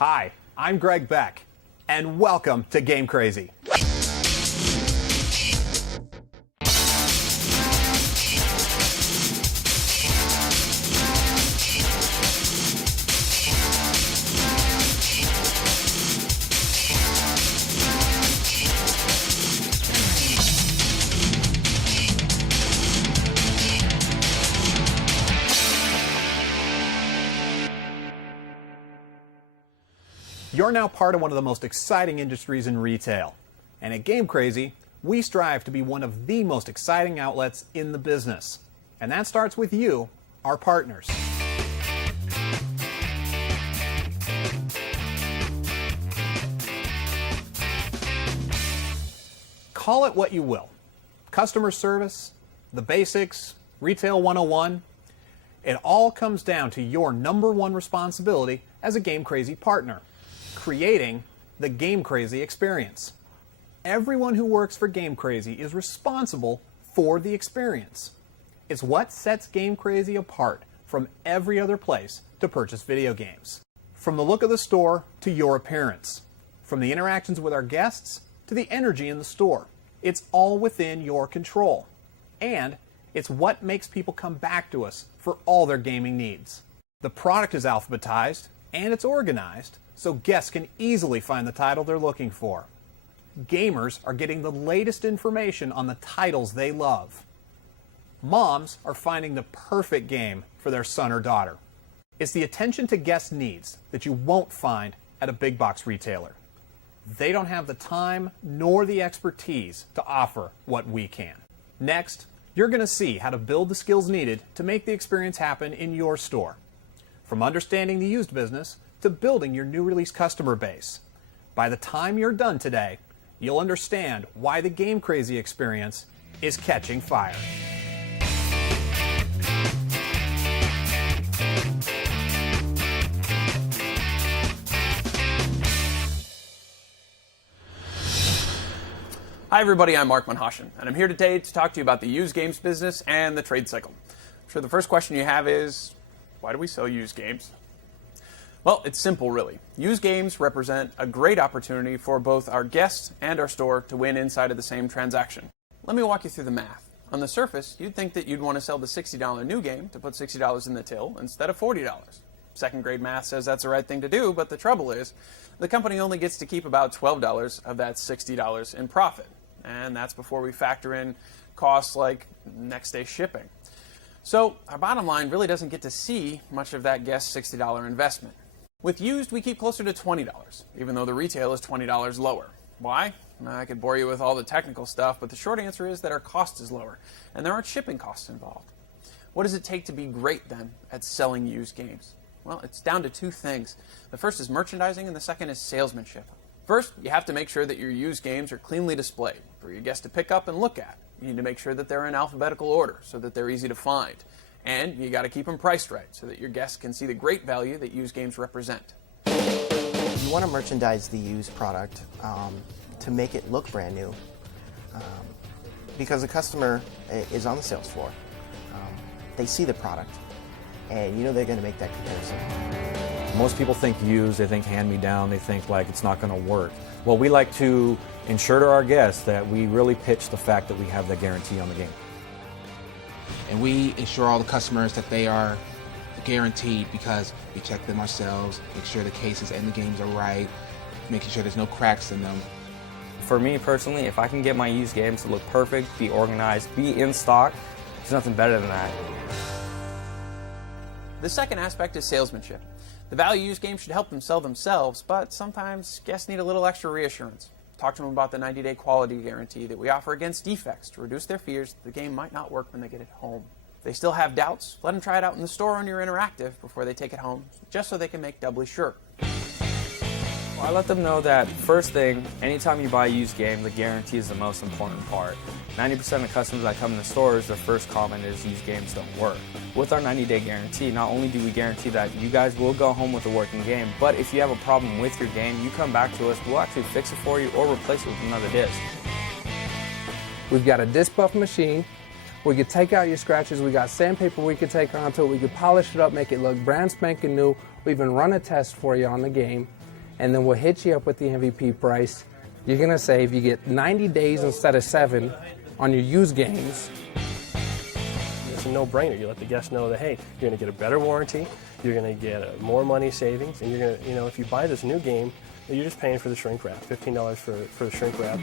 Hi, I'm Greg Beck, and welcome to GameCrazy. You're now part of one of the most exciting industries in retail. And at GameCrazy, we strive to be one of the most exciting outlets in the business. And that starts with you, our partners. Call it what you will. Customer service, the basics, Retail 101. It all comes down to your number one responsibility as a GameCrazy partner. Creating the GameCrazy experience. Everyone who works for GameCrazy is responsible for the experience. It's what sets GameCrazy apart from every other place to purchase video games. From the look of the store to your appearance. From the interactions with our guests to the energy in the store. It's all within your control. And it's what makes people come back to us for all their gaming needs. The product is alphabetized and it's organized so guests can easily find the title they're looking for. Gamers are getting the latest information on the titles they love. Moms are finding the perfect game for their son or daughter. It's the attention to guest needs that you won't find at a big box retailer. They don't have the time nor the expertise to offer what we can. Next, you're going to see how to build the skills needed to make the experience happen in your store. From understanding the used business to building your new release customer base. By the time you're done today, you'll understand why the GameCrazy experience is catching fire. Hi everybody, I'm Mark Manhashan, and I'm here today to talk to you about the used games business and the trade cycle. I'm sure the first question you have is, why do we sell used games? Well, it's simple really. Used games represent a great opportunity for both our guests and our store to win inside of the same transaction. Let me walk you through the math. On the surface, you'd think that you'd want to sell the $60 new game to put $60 in the till instead of $40. Second grade math says that's the right thing to do, but the trouble is, the company only gets to keep about $12 of that $60 in profit. And that's before we factor in costs like next day shipping. So our bottom line really doesn't get to see much of that guest $60 investment. With used, we keep closer to $20, even though the retail is $20 lower. Why? I could bore you with all the technical stuff, but the short answer is that our cost is lower, and there aren't shipping costs involved. What does it take to be great, then, at selling used games? Well, it's down to two things. The first is merchandising, and the second is salesmanship. First, you have to make sure that your used games are cleanly displayed for your guests to pick up and look at. You need to make sure that they're in alphabetical order so that they're easy to find. And you got to keep them priced right so that your guests can see the great value that used games represent. You want to merchandise the used product to make it look brand new because the customer is on the sales floor. They see the product and you know they're going to make that comparison. Most people think used, they think hand-me-down, they think like it's not going to work. Well, we like to ensure to our guests that we really pitch the fact that we have the guarantee on the game. And we ensure all the customers that they are guaranteed because we check them ourselves, make sure the cases and the games are right, making sure there's no cracks in them. For me personally, if I can get my used games to look perfect, be organized, be in stock, there's nothing better than that. The second aspect is salesmanship. The value used games should help them sell themselves, but sometimes guests need a little extra reassurance. Talk to them about the 90-day quality guarantee that we offer against defects to reduce their fears that the game might not work when they get it home. If they still have doubts, let them try it out in the store on your interactive before they take it home, just so they can make doubly sure. Well, I let them know that first thing, anytime you buy a used game, the guarantee is the most important part. 90% of customers that come in the stores, their first comment is used games don't work. With our 90-day guarantee, not only do we guarantee that you guys will go home with a working game, but if you have a problem with your game, you come back to us, we'll actually fix it for you or replace it with another disc. We've got a disc buff machine. We could take out your scratches. We got sandpaper we could take onto it. We could polish it up, make it look brand spanking new. We even run a test for you on the game. and then we'll hit you up with the MVP price. You're going to save. You get 90 days instead of 7 on your used games. It's a no-brainer. You let the guests know that, hey, you're going to get a better warranty, you're going to get more money savings, and you're going to, you know, if you buy this new game, you're just paying for the shrink wrap, $15 for the shrink wrap.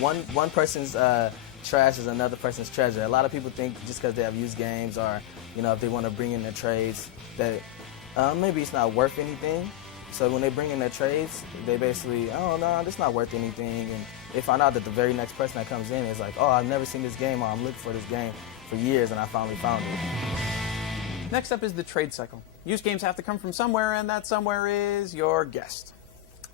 One person's trash is another person's treasure. A lot of people think just because they have used games or, you know, if they want to bring in their trades, that maybe it's not worth anything. So when they bring in their trades, they basically, oh no, it's not worth anything. And they find out that the very next person that comes in is like, oh, I've never seen this game, or I'm looking for this game for years, and I finally found it. Next up is the trade cycle. Used games have to come from somewhere, and that somewhere is your guest.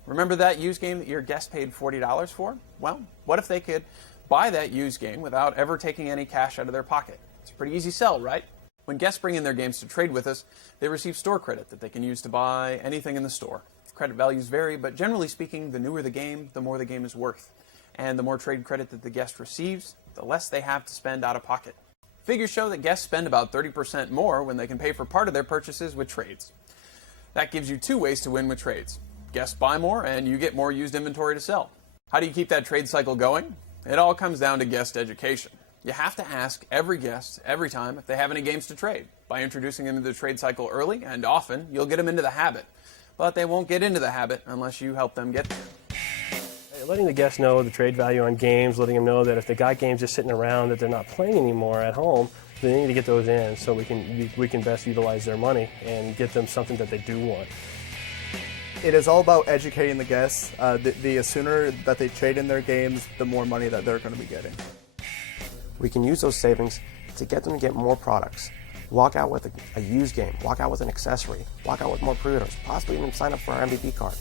Remember that used game that your guest paid $40 for? Well, what if they could buy that used game without ever taking any cash out of their pocket? It's a pretty easy sell, right? When guests bring in their games to trade with us, they receive store credit that they can use to buy anything in the store. Credit values vary, but generally speaking, the newer the game, the more the game is worth. And the more trade credit that the guest receives, the less they have to spend out of pocket. Figures show that guests spend about 30% more when they can pay for part of their purchases with trades. That gives you two ways to win with trades. Guests buy more, and you get more used inventory to sell. How do you keep that trade cycle going? It all comes down to guest education. You have to ask every guest, every time, if they have any games to trade. By introducing them to the trade cycle early and often, you'll get them into the habit. But they won't get into the habit unless you help them get there. Letting the guests know the trade value on games, letting them know that if they got games just sitting around that they're not playing anymore at home, they need to get those in so we can best utilize their money and get them something that they do want. It is all about educating the guests. The sooner that they trade in their games, the more money that they're going to be getting. We can use those savings to get them to get more products. Walk out with a used game, walk out with an accessory, walk out with more pre-orders, possibly even sign up for our MVP card.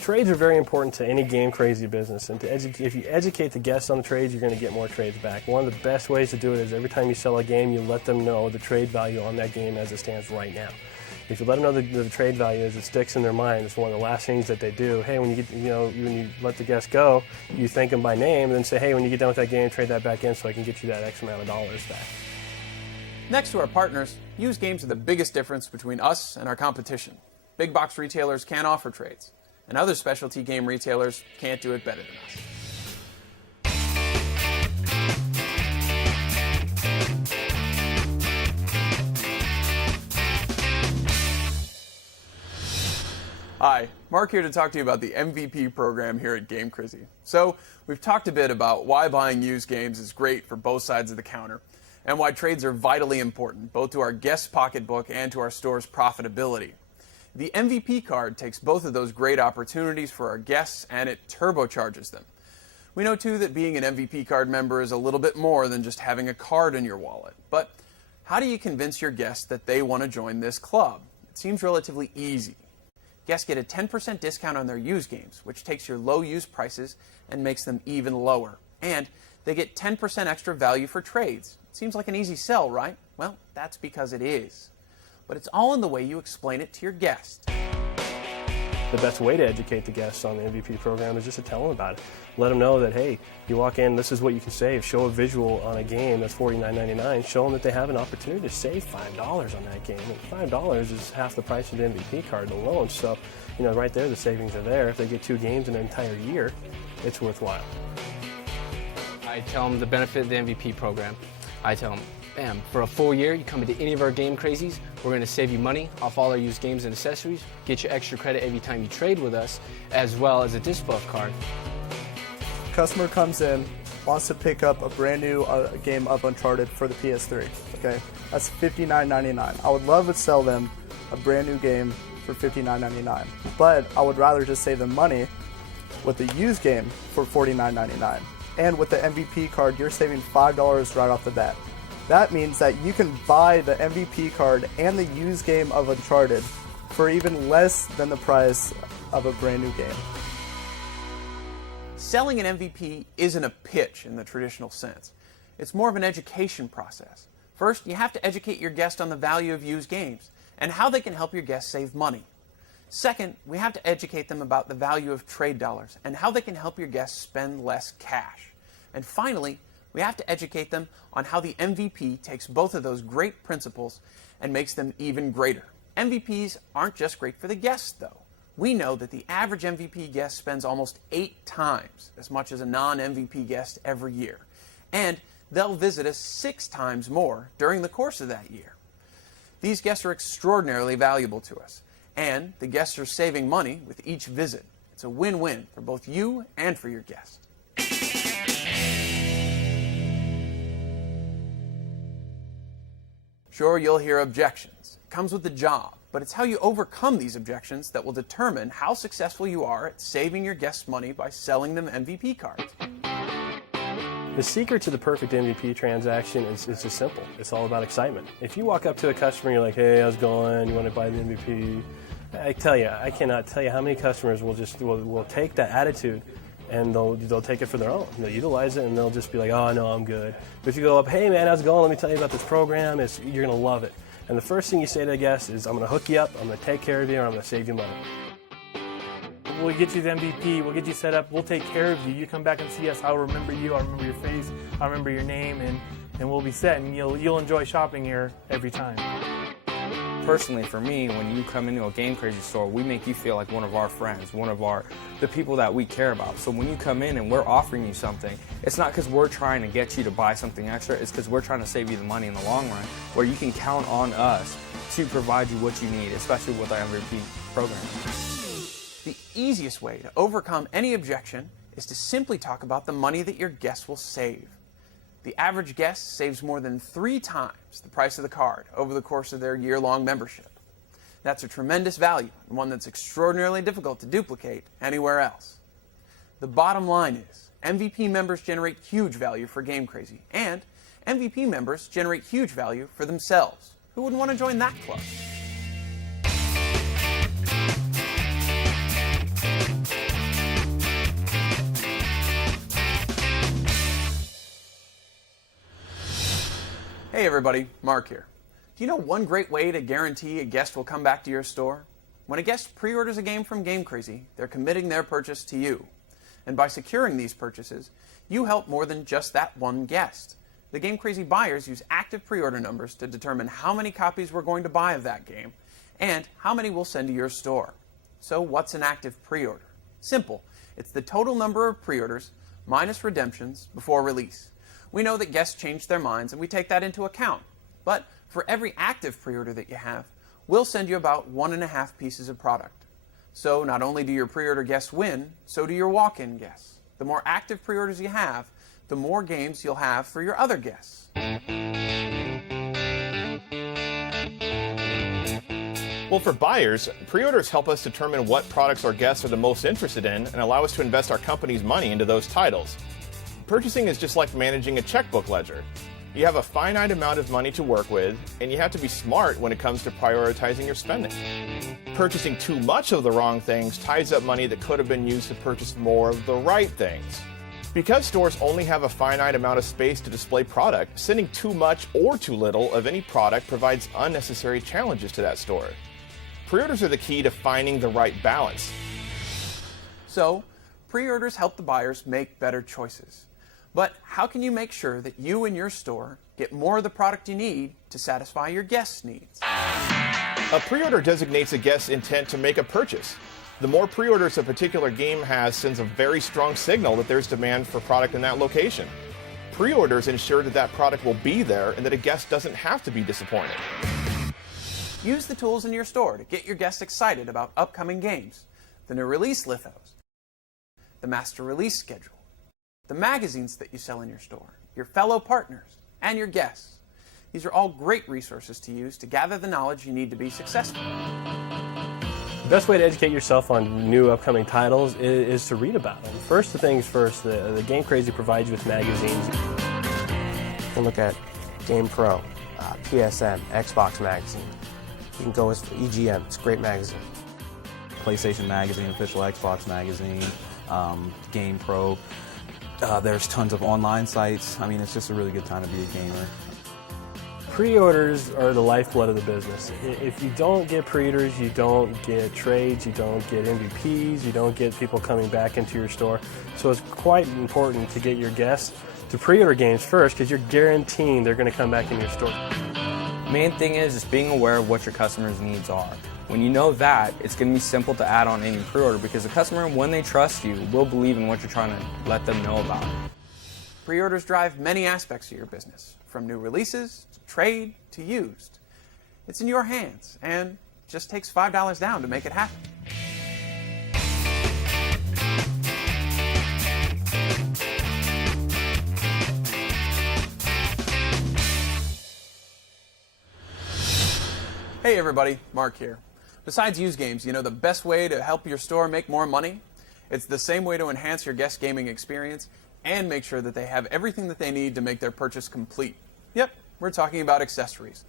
Trades are very important to any GameCrazy business, and if you educate the guests on the trades, you're going to get more trades back. One of the best ways to do it is every time you sell a game, you let them know the trade value on that game as it stands right now. If you let them know the trade value is, it sticks in their mind. It's one of the last things that they do. Hey, when you let the guest go, you thank them by name, and then say, hey, when you get done with that game, trade that back in so I can get you that X amount of dollars back. Next to our partners, used games are the biggest difference between us and our competition. Big box retailers can't offer trades, and other specialty game retailers can't do it better than us. Hi, Mark here to talk to you about the MVP program here at GameCrazy. So, we've talked a bit about why buying used games is great for both sides of the counter, and why trades are vitally important, both to our guest's pocketbook and to our store's profitability. The MVP card takes both of those great opportunities for our guests, and it turbocharges them. We know, too, that being an MVP card member is a little bit more than just having a card in your wallet. But how do you convince your guests that they want to join this club? It seems relatively easy. Guests get a 10% discount on their used games, which takes your low used prices and makes them even lower. And they get 10% extra value for trades. It seems like an easy sell, right? Well, that's because it is. But it's all in the way you explain it to your guests. The best way to educate the guests on the MVP program is just to tell them about it. Let them know that, hey, you walk in, this is what you can save. Show a visual on a game that's $49.99. Show them that they have an opportunity to save $5 on that game. And $5 is half the price of the MVP card alone. So, right there, the savings are there. If they get 2 games in an entire year, it's worthwhile. I tell them the benefit of the MVP program. I tell them, bam, for a full year, you come into any of our GameCrazies, we're going to save you money off all our used games and accessories, get you extra credit every time you trade with us, as well as a disc buff card. Customer comes in, wants to pick up a brand new game of Uncharted for the PS3. Okay, that's $59.99. I would love to sell them a brand new game for $59.99, but I would rather just save them money with a used game for $49.99. And with the MVP card, you're saving $5 right off the bat. That means that you can buy the MVP card and the used game of Uncharted for even less than the price of a brand new game. Selling an MVP isn't a pitch in the traditional sense. It's more of an education process. First, you have to educate your guest on the value of used games and how they can help your guests save money. Second, we have to educate them about the value of trade dollars and how they can help your guests spend less cash. And finally, we have to educate them on how the MVP takes both of those great principles and makes them even greater. MVPs aren't just great for the guests, though. We know that the average MVP guest spends almost 8 times as much as a non-MVP guest every year, and they'll visit us 6 times more during the course of that year. These guests are extraordinarily valuable to us, and the guests are saving money with each visit. It's a win-win for both you and for your guests. Sure, you'll hear objections. It comes with the job, but it's how you overcome these objections that will determine how successful you are at saving your guests money by selling them MVP cards. The secret to the perfect MVP transaction is just simple. It's all about excitement. If you walk up to a customer and you're like, hey, how's it going? You want to buy the MVP? I tell you, I cannot tell you how many customers will take that attitude and they'll take it for their own. They'll utilize it and they'll just be like, oh, no, I'm good. But if you go up, hey, man, how's it going? Let me tell you about this program. You're going to love it. And the first thing you say to the guest is, I'm going to hook you up, I'm going to take care of you, or I'm going to save you money. We'll get you the MVP, we'll get you set up, we'll take care of you. You come back and see us, I'll remember you, I'll remember your face, I'll remember your name, and we'll be set, and you'll enjoy shopping here every time. Personally, for me, when you come into a GameCrazy store, we make you feel like one of our friends, the people that we care about. So when you come in and we're offering you something, it's not because we're trying to get you to buy something extra, it's because we're trying to save you the money in the long run, where you can count on us to provide you what you need, especially with our MVP program. The easiest way to overcome any objection is to simply talk about the money that your guests will save. The average guest saves more than 3 times the price of the card over the course of their year-long membership. That's a tremendous value, and one that's extraordinarily difficult to duplicate anywhere else. The bottom line is, MVP members generate huge value for GameCrazy, and MVP members generate huge value for themselves. Who wouldn't want to join that club? Hey everybody, Mark here. Do you know one great way to guarantee a guest will come back to your store? When a guest pre-orders a game from GameCrazy, they're committing their purchase to you. And by securing these purchases, you help more than just that one guest. The GameCrazy buyers use active pre-order numbers to determine how many copies we're going to buy of that game and how many we'll send to your store. So what's an active pre-order? Simple. It's the total number of pre-orders minus redemptions before release. We know that guests change their minds, and we take that into account. But for every active pre-order that you have, we'll send you about 1.5 pieces of product. So not only do your pre-order guests win, so do your walk-in guests. The more active pre-orders you have, the more games you'll have for your other guests. Well, for buyers, pre-orders help us determine what products our guests are the most interested in and allow us to invest our company's money into those titles. Purchasing is just like managing a checkbook ledger. You have a finite amount of money to work with, and you have to be smart when it comes to prioritizing your spending. Purchasing too much of the wrong things ties up money that could have been used to purchase more of the right things. Because stores only have a finite amount of space to display product, sending too much or too little of any product provides unnecessary challenges to that store. Pre-orders are the key to finding the right balance. So, pre-orders help the buyers make better choices. But how can you make sure that you and your store get more of the product you need to satisfy your guests' needs? A pre-order designates a guest's intent to make a purchase. The more pre-orders a particular game has sends a very strong signal that there's demand for product in that location. Pre-orders ensure that that product will be there and that a guest doesn't have to be disappointed. Use the tools in your store to get your guests excited about upcoming games, the new release lithos, the master release schedule, the magazines that you sell in your store, your fellow partners, and your guests. These are all great resources to use to gather the knowledge you need to be successful. The best way to educate yourself on new upcoming titles is to read about them. First things first, the GameCrazy provides you with magazines. You can look at Game Pro, PSN, Xbox Magazine. You can go with EGM, it's a great magazine. PlayStation Magazine, official Xbox Magazine, Game Pro. There's tons of online sites. I mean, it's just a really good time to be a gamer. Pre-orders are the lifeblood of the business. If you don't get pre-orders, you don't get trades, you don't get MVPs, you don't get people coming back into your store. So it's quite important to get your guests to pre-order games first, because you're guaranteeing th're going to come back in your store. Main thing is just being aware of what your customers' needs are. When you know that, it's going to be simple to add on any pre-order because the customer, when they trust you, will believe in what you're trying to let them know about. Pre-orders drive many aspects of your business, from new releases, to trade, to used. It's in your hands, and it just takes $5 down to make it happen. Hey everybody, Mark here. Besides used games, you know the best way to help your store make more money? It's the same way to enhance your guest gaming experience and make sure that they have everything that they need to make their purchase complete. Yep, we're talking about accessories.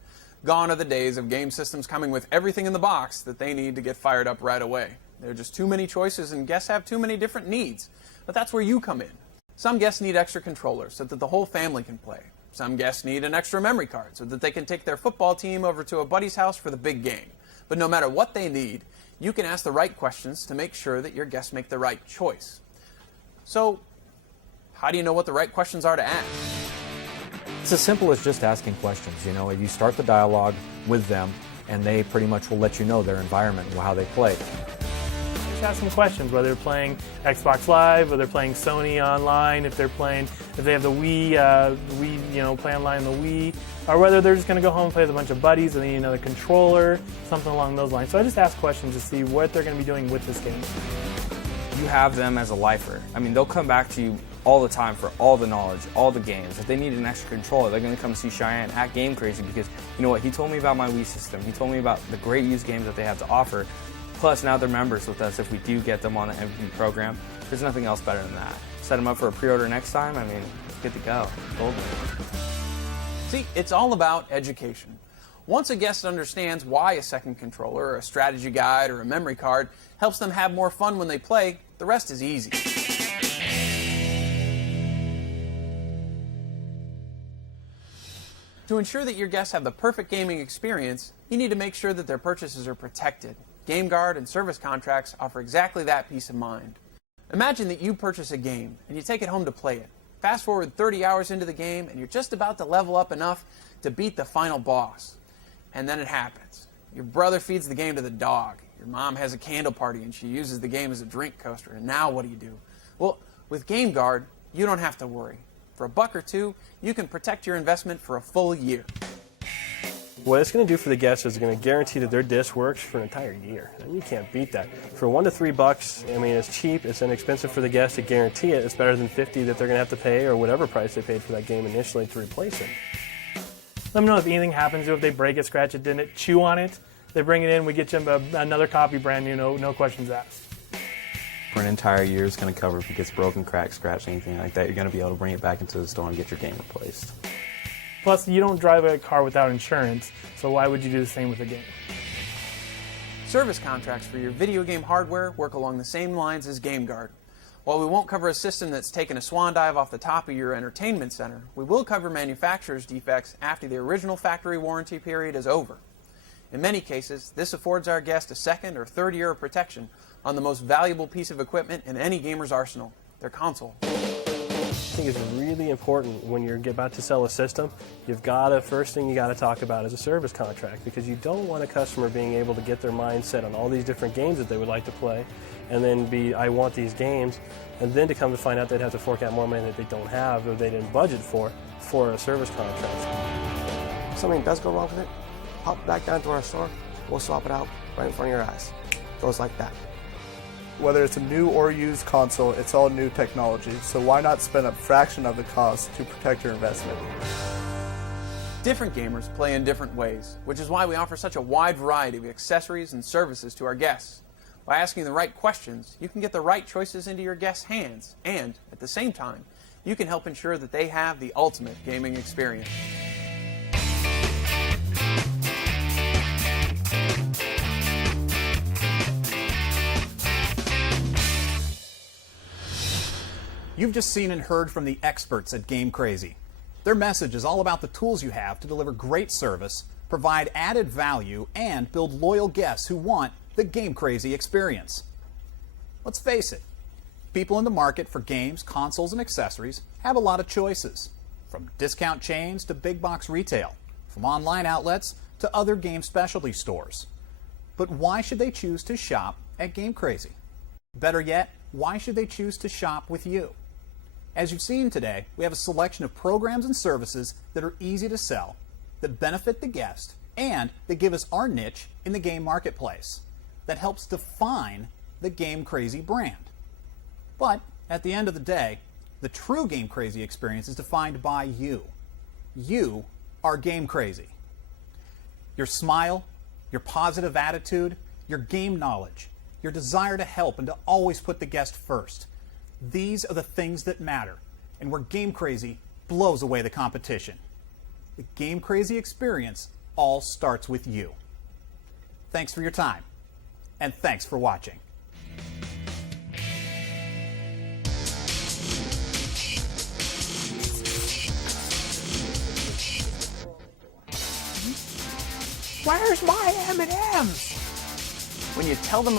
Gone are the days of game systems coming with everything in the box that they need to get fired up right away. There are just too many choices and guests have too many different needs. But that's where you come in. Some guests need extra controllers so that the whole family can play. Some guests need an extra memory card so that they can take their football team over to a buddy's house for the big game. But no matter what they need, you can ask the right questions to make sure that your guests make the right choice. So, how do you know what the right questions are to ask? It's as simple as just asking questions. You know, you start the dialogue with them, and they pretty much will let you know their environment and how they play. Just ask them questions, whether they're playing Xbox Live, whether they're playing Sony online, if they have the Wii, play online on the Wii, or whether they're just going to go home and play with a bunch of buddies and they need another controller, something along those lines. So I just ask questions to see what they're going to be doing with this game. You have them as a lifer. I mean, they'll come back to you all the time for all the knowledge, all the games. If they need an extra controller, they're going to come see Cheyenne at GameCrazy because, you know what, he told me about my Wii system. He told me about the great used games that they have to offer. Plus, now they're members with us if we do get them on the MVP program. There's nothing else better than that. Set them up for a pre-order next time, I mean, good to go. Golden. See, it's all about education. Once a guest understands why a second controller, or a strategy guide, or a memory card helps them have more fun when they play, the rest is easy. To ensure that your guests have the perfect gaming experience, you need to make sure that their purchases are protected. GameGuard and service contracts offer exactly that peace of mind. Imagine that you purchase a game and you take it home to play it. Fast forward 30 hours into the game and you're just about to level up enough to beat the final boss. And then it happens. Your brother feeds the game to the dog. Your mom has a candle party and she uses the game as a drink coaster. And now what do? Well, with GameGuard, you don't have to worry. For $1 or $2, you can protect your investment for a full year. What it's going to do for the guests is going to guarantee that their disc works for an entire year. I mean, you can't beat that. For $1 to $3, I mean, it's cheap, it's inexpensive for the guests to guarantee it. It's better than $50 that they're going to have to pay or whatever price they paid for that game initially to replace it. Let them know if anything happens, if they break it, scratch it, didn't chew on it. They bring it in, we get them another copy brand new, no questions asked. For an entire year, it's going to cover if it gets broken, cracked, scratched, anything like that. You're going to be able to bring it back into the store and get your game replaced. Plus, you don't drive a car without insurance, so why would you do the same with a game? Service contracts for your video game hardware work along the same lines as GameGuard. While we won't cover a system that's taken a swan dive off the top of your entertainment center, we will cover manufacturer's defects after the original factory warranty period is over. In many cases, this affords our guests a second or third year of protection on the most valuable piece of equipment in any gamer's arsenal, their console. I think it's really important when you're about to sell a system, first thing you got to talk about is a service contract, because you don't want a customer being able to get their mind set on all these different games that they would like to play and then I want these games, and then to come to find out they'd have to fork out more money that they don't have or they didn't budget for a service contract. If something does go wrong with it, pop back down to our store, we'll swap it out right in front of your eyes. Goes like that. Whether it's a new or used console, it's all new technology, so why not spend a fraction of the cost to protect your investment? Different gamers play in different ways, which is why we offer such a wide variety of accessories and services to our guests. By asking the right questions, you can get the right choices into your guests' hands, and at the same time, you can help ensure that they have the ultimate gaming experience. You've just seen and heard from the experts at GameCrazy. Their message is all about the tools you have to deliver great service, provide added value, and build loyal guests who want the GameCrazy experience. Let's face it, people in the market for games, consoles, and accessories have a lot of choices, from discount chains to big box retail, from online outlets to other game specialty stores. But why should they choose to shop at GameCrazy? Better yet, why should they choose to shop with you? As you've seen today, we have a selection of programs and services that are easy to sell, that benefit the guest, and that give us our niche in the game marketplace, that helps define the GameCrazy brand. But at the end of the day, the true GameCrazy experience is defined by you. You are GameCrazy. Your smile, your positive attitude, your game knowledge, your desire to help and to always put the guest first. These are the things that matter, and where GameCrazy blows away the competition. The GameCrazy experience all starts with you. Thanks for your time, and thanks for watching. Where's my M&M's? When you tell them...